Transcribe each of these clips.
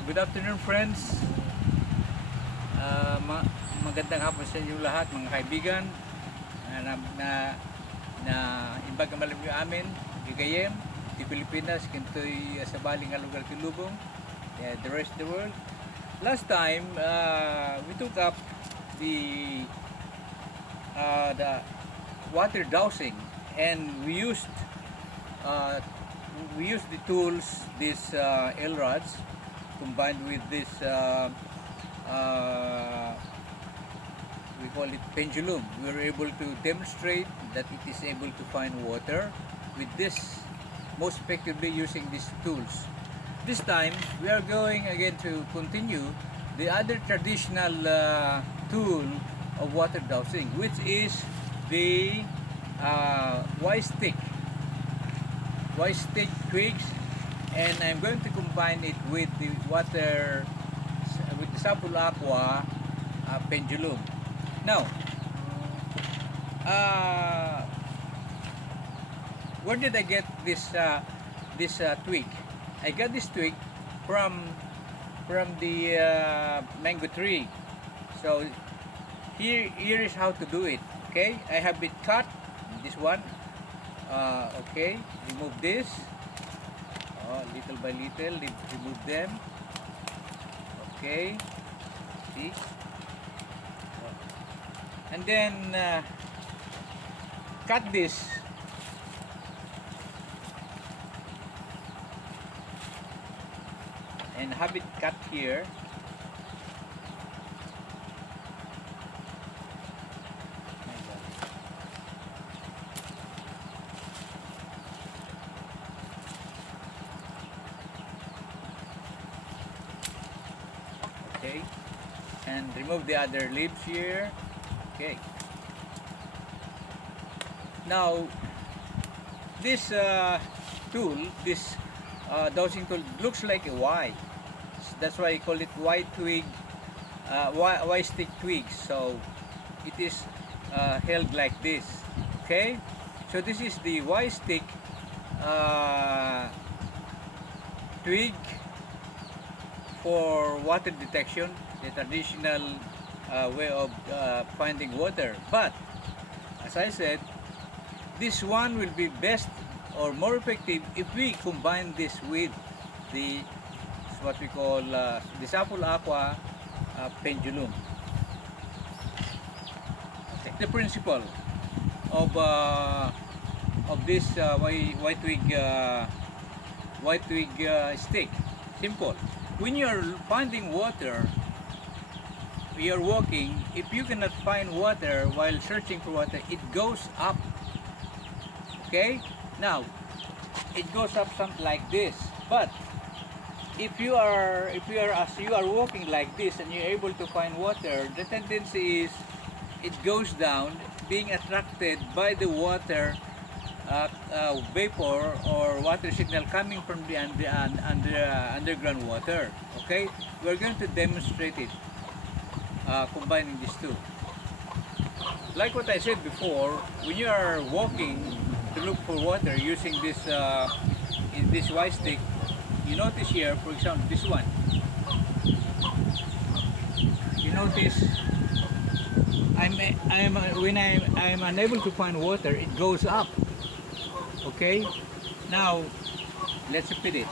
Good afternoon, friends. Magandang hapon sa inyo lahat, mga kaibigan na imbag na malam yung amin gigayem di Pilipinas kintoy sa baling nga lugar tilubong, the rest of the world. Last time we took up the water dowsing, and we used the tools, these L rods combined with this we call it pendulum. We were able to demonstrate that it is able to find water with this, most effectively using these tools. This time we are going again to continue the other traditional tool of water dowsing, which is the Y-stick twigs, and I'm going to combine it with the Sapulaqua pendulum. Now, where did I get this twig? I got this twig from the mango tree. So here is how to do it. Okay, I have it cut. This one. Okay, remove this. Little by little, remove them. Okay, see, and then cut this. And have it cut here. Okay, and remove the other leaves here. Okay, now this tool, this dowsing tool, looks like a Y. That's why I call it Y twig, Y stick twig. So it is held like this. Okay, so this is the Y stick twig for water detection, the traditional way of finding water. But as I said, this one will be best or more effective if we combine this with the what we call the Sapulaqua pendulum. Okay. The principle of this Y twig stick, simple. When you are finding water, you are walking. If you cannot find water while searching for water, it goes up. Okay, now it goes up something like this. But if you are as you are walking like this and you're able to find water, the tendency is it goes down, being attracted by the water vapor or water signal coming from the underground water. Okay, we're going to demonstrate it combining these two. Like what I said before, when you are walking to look for water using this Y stick, you notice here, for example, this one. You notice when I'm unable to find water, it goes up. Okay, now let's repeat it.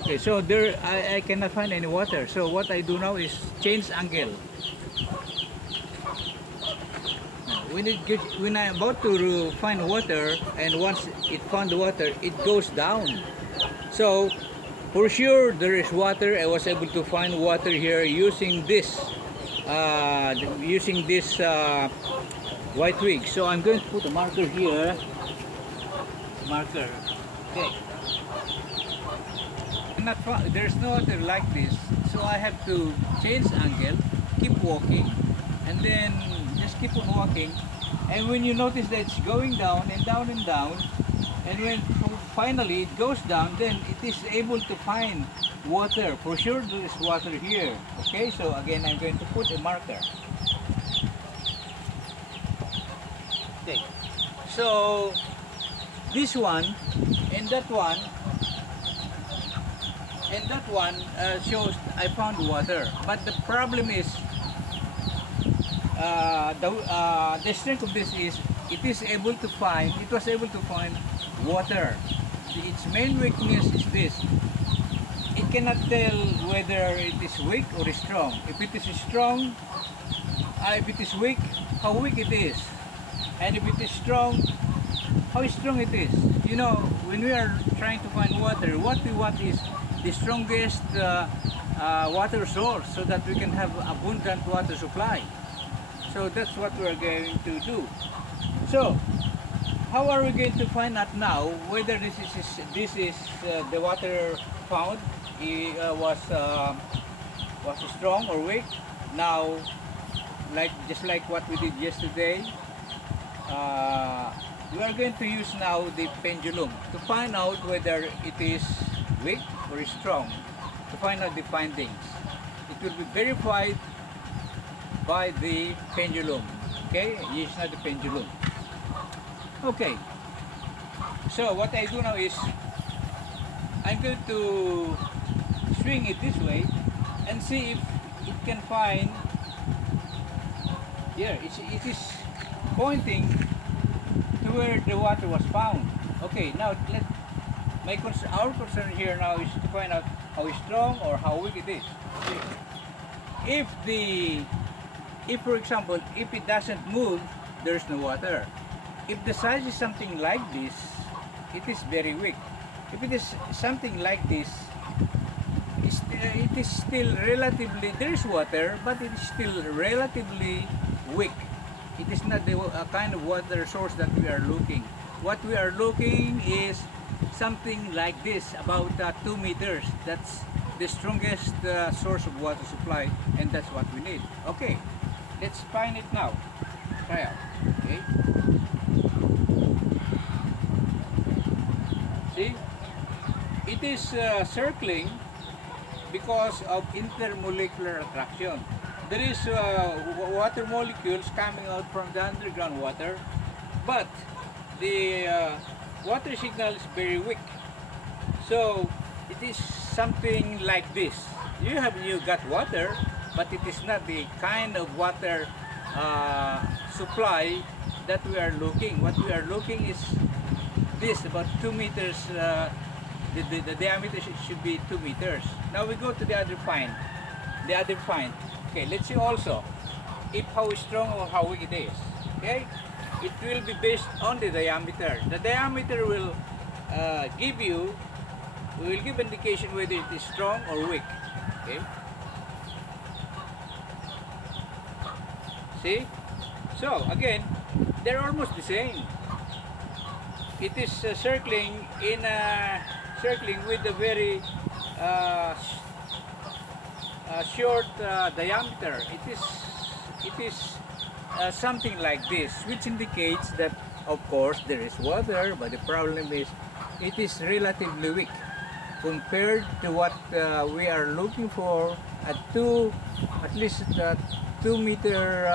Okay, so there I cannot find any water. So what I do now is change angle. When I'm about to find water, and once it found the water, it goes down. So for sure there is water. I was able to find water here using this white twig. So I'm going to put a marker here. Marker. Okay. There's no water like this, so I have to change angle, keep walking, and then just keep on walking. And when you notice that it's going down and down and down, and when finally it goes down, then it is able to find water. For sure there is water here. Okay, so again I'm going to put a marker. Okay, So this one and that one shows I found water, but the problem is the strength of this is it was able to find water. Its main weakness is this: it cannot tell whether it is weak or strong. If it is strong, if it is weak, how weak it is, and if it is strong, how strong it is. You know, when we are trying to find water, what we want is the strongest water source, so that we can have abundant water supply. So that's what we're going to do. So how are we going to find out now whether this is the water found was strong or weak? Now, just like what we did yesterday, we are going to use now the pendulum to find out whether it is weak or strong, to find out the findings. It will be verified by the pendulum. Okay, use now the pendulum. Okay, so what I do now is I'm going to swing it this way and see if it can find. Here it is pointing to where the water was found. Okay, now our concern here now is to find out how strong or how weak it is. If for example, if it doesn't move, there's no water. If the size is something like this, it is very weak. If it is something like this, it is still relatively, there is water, but it is still relatively weak. It is not the kind of water source that we are looking. What we are looking is something like this, about 2 meters. That's the strongest source of water supply, and that's what we need. Okay, let's find it now. Try out. Okay. See, it is circling because of intermolecular attraction. There is water molecules coming out from the underground water, but the water signal is very weak. So it is something like this. You got water, but it is not the kind of water supply that we are looking. What we are looking is this, about 2 meters. The diameter should be 2 meters. Now we go to the other find. Okay, let's see also if how strong or how weak it is. Okay, it will be based on the diameter. The diameter will give indication whether it is strong or weak. Okay. See? So again, they're almost the same. It is circling with a very short diameter. It is something like this, which indicates that of course there is water, but the problem is it is relatively weak compared to what we are looking for at least 2 meter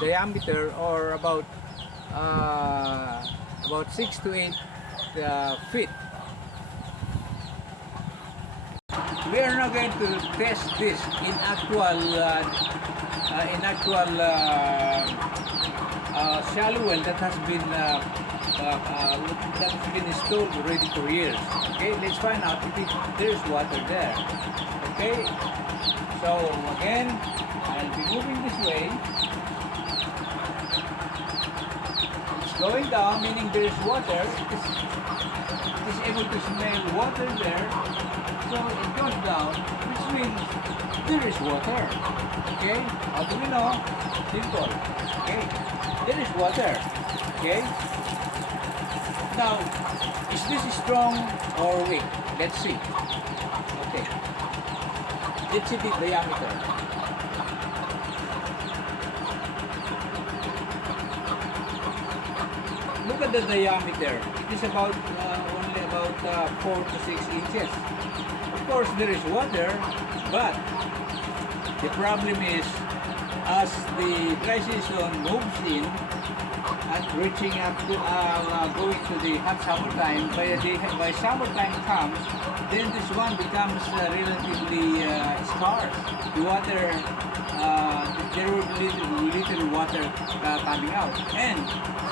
diameter, or about 6 to 8 feet. We are now going to test this in actual shallow well that has been installed already for years. Okay, let's find out if there is water there. Okay, so again, I'll be moving this way. It's going down, meaning there is water. It is able to smell water there. So it goes down, which means there is water. Okay? How do we know? Simple. Okay? There is water. Okay? Now, is this strong or weak? Let's see. Okay. Let's see the diameter. Look at the diameter. It is about only about 4 to 6 inches. Of course, there is water, but the problem is, as the dry season moves in, at reaching up to going to the hot summertime. By summertime comes, then this one becomes relatively scarce. The water, there will be little water coming out, and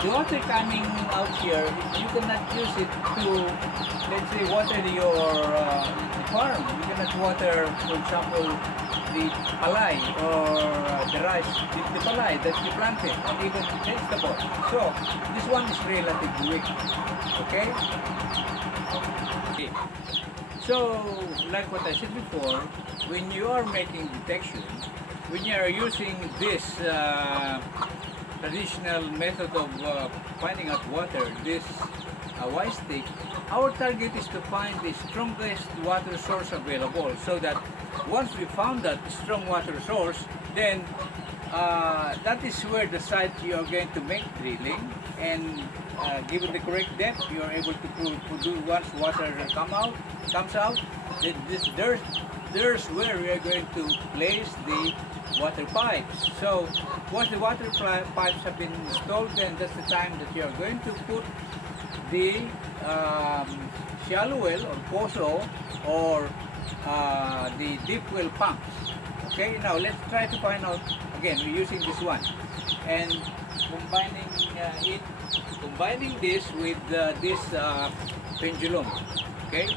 the water coming out here, you cannot use it to, let's say, water your farm. You cannot water, for example, the palay or the rice, the palay that you planted, and even vegetable. So this one is relatively weak. Okay? Okay. So, like what I said before, when you are making detection, when you are using this traditional method of finding out water, this white stick, our target is to find the strongest water source available, so that once we found that strong water source, then that is where the site you are going to make drilling, and given the correct depth, you are able to produce. Once water comes out, then there's where we are going to place the water pipes. So once the water pipes have been installed, then that's the time that you are going to put the shallow well or pozo or the deep well pumps. Okay, now let's try to find out. Again, we're using this one and combining this with this pendulum. Okay,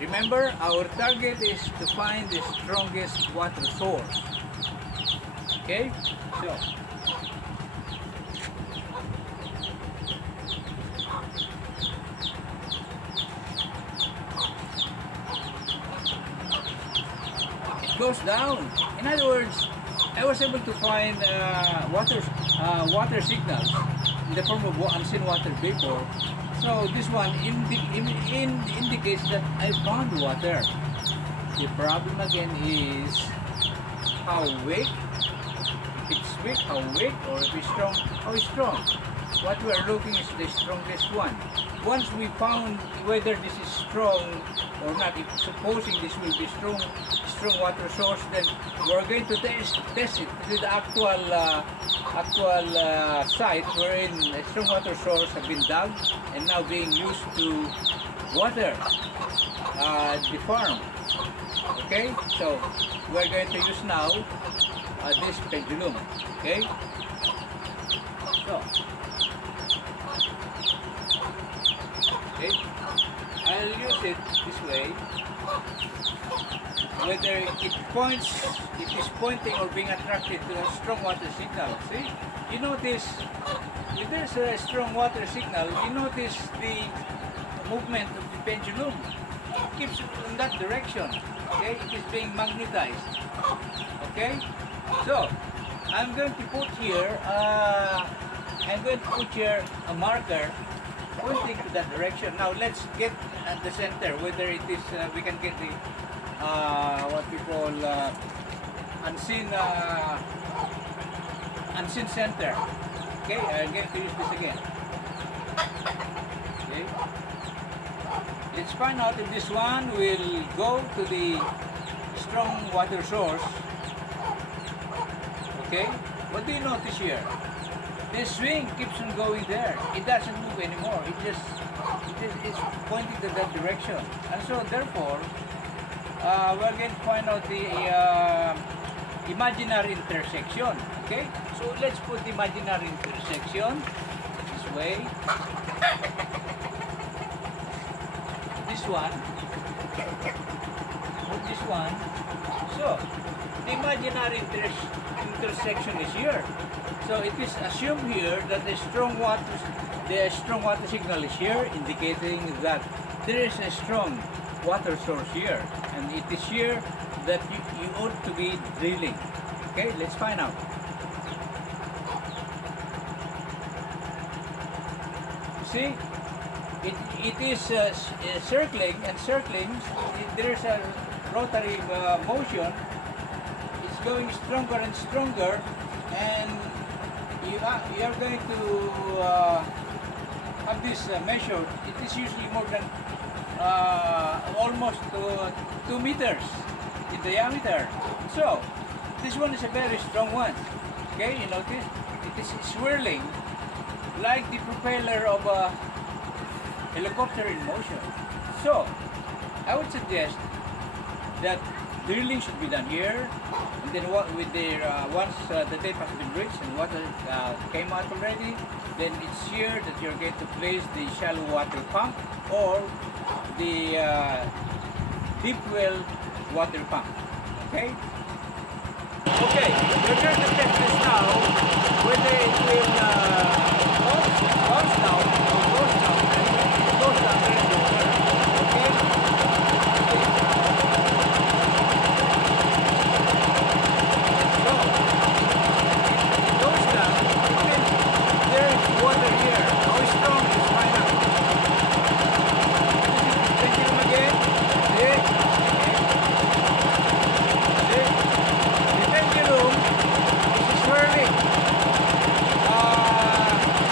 remember, our target is to find the strongest water source. Okay, so it goes down. In other words, I was able to find water signals in the form of unseen water vapor. So this one indicates that I found water. The problem again is how weak. If it's weak, how weak, or if it's strong, how strong. What we are looking is the strongest one. Once we found whether this is strong or not, if supposing this will be strong water source, then we're going to test it to the actual site wherein a strong water source have been dug and now being used to water the farm. Okay, so we're going to use now this pendulum. Okay, so I'll use it this way. Whether it is pointing or being attracted to a strong water signal. See, you notice if there's a strong water signal, you notice the movement of the pendulum. It keeps in that direction. Okay, it is being magnetized. Okay, so I'm going to put here a marker pointing to that direction. Now let's get at the center, whether it is we can get the what we call unseen center. Okay, I'm going to use this again. Okay, let's find out if this one will go to the strong water source. Okay, what do you notice here? The swing keeps on going there. It doesn't move anymore. It's pointing to that direction. And so therefore, we're going to find out the imaginary intersection. Okay? So let's put the imaginary intersection this way. This one. Put this one. So, the imaginary intersection is here. So it is assumed here that the strong water signal is here, indicating that there is a strong water source here, and it is here that you ought to be drilling. Okay, let's find out. See, it is circling and circling. There is a rotary motion. It's going stronger and stronger, and you are going to have this measured. It is usually more than almost 2 meters in diameter. So this one is a very strong one. Okay, you notice it is swirling like the propeller of a helicopter in motion. So, I would suggest that drilling should be done here, and then with their once the tape has been reached and water came out already, then it's here that you're going to place the shallow water pump or the deep well water pump. Okay? Okay, we're going to test this now whether it will bounce down or goes down, and if it goes down there is the water. Okay? So, if it goes down, it means there is water here. How strong is find out. This is the pendulum again. See? See? The pendulum is swirling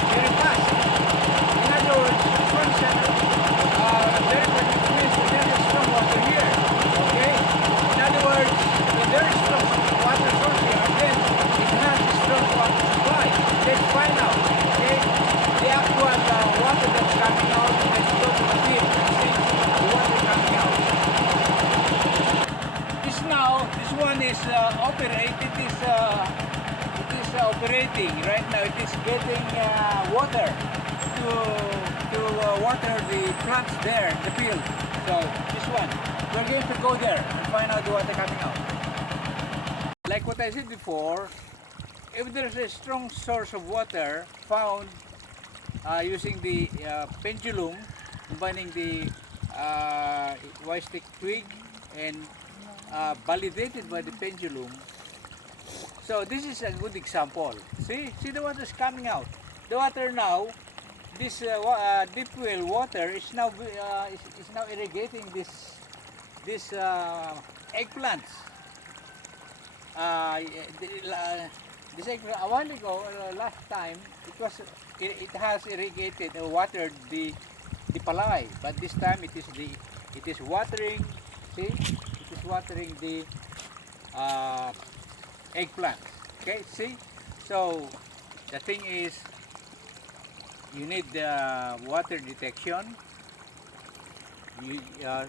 very fast. In other words, this one is very fast, which means that there is strong water here. Okay? In other words, when there is strong water source here, then it has a strong water supply. Let's find out. Okay? The actual water that's coming out, let's go to the field and see the water coming out. This one is operated. It is operating right now. It is getting water to water the plants there in the field. So this one, we're going to go there and find out the water coming out. Like what I said before, if there's a strong source of water found using the pendulum, combining the white stick twig and validated by the pendulum. So this is a good example. See the water is coming out. The water now, this deep well water is now irrigating this eggplants. This eggplant a while ago, last time it has irrigated or watered the palay, but this time it is watering. See, it is watering the eggplant. Okay, see. So the thing is, you need water detection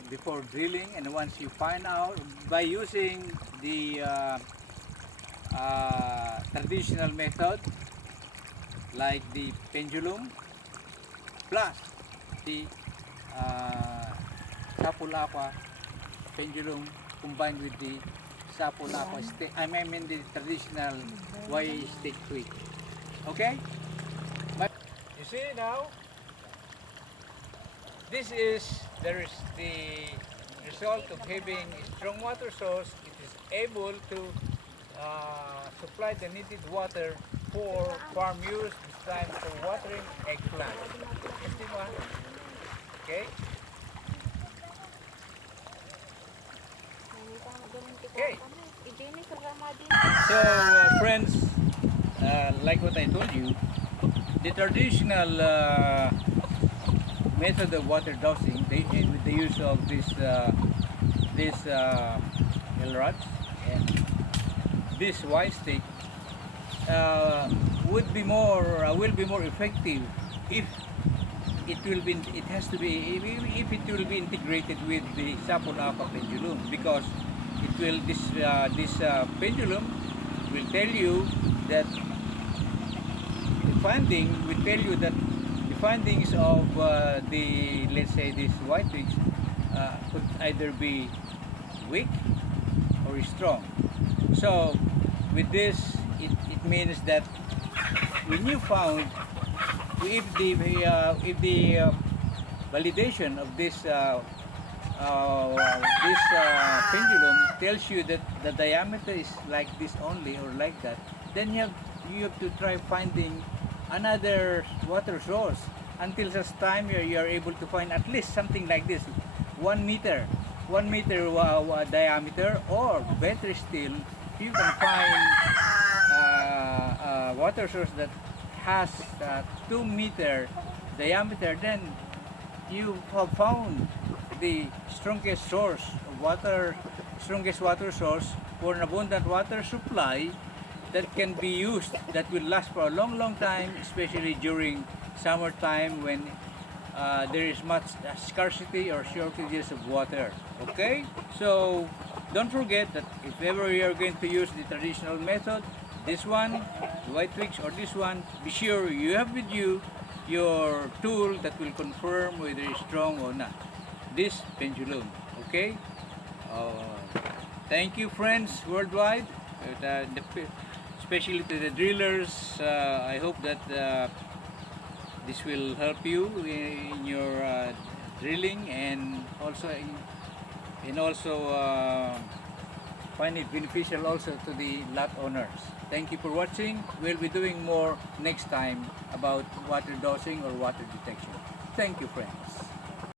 before drilling, and once you find out by using the traditional method like the pendulum plus the Sapulaqua pendulum combined with the Sapulaqua stick, I mean the traditional white stick twig. Okay? You see now? This is the result of having a strong water source. It is able to supply the needed water for farm use, this time for watering eggplant. Okay? Okay. So friends, like what I told you, the traditional method of water dowsing, with the use of this rods and this white stick, will be more effective if it will be integrated with the Sapulaqua pendulum, because this pendulum will tell you that the findings of let's say these white twigs could either be weak or strong. So with this, it means that when you found, if the validation of this pendulum tells you that the diameter is like this only or like that, then you have to try finding another water source until such time you are able to find at least something like this, 1 meter diameter, or better still, you can find a water source that has 2 meter diameter. Then you have found the strongest water source for an abundant water supply that can be used, that will last for a long time, especially during summertime when there is much scarcity or shortages of water. Okay, so don't forget that if ever you are going to use the traditional method, this one, the white twigs, or this one, be sure you have with you your tool that will confirm whether it's strong or not. This pendulum. Okay. Thank you, friends worldwide, especially to the drillers. I hope that this will help you in your drilling, and also find it beneficial also to the lot owners. Thank you for watching. We'll be doing more next time about water dosing or water detection. Thank you, friends.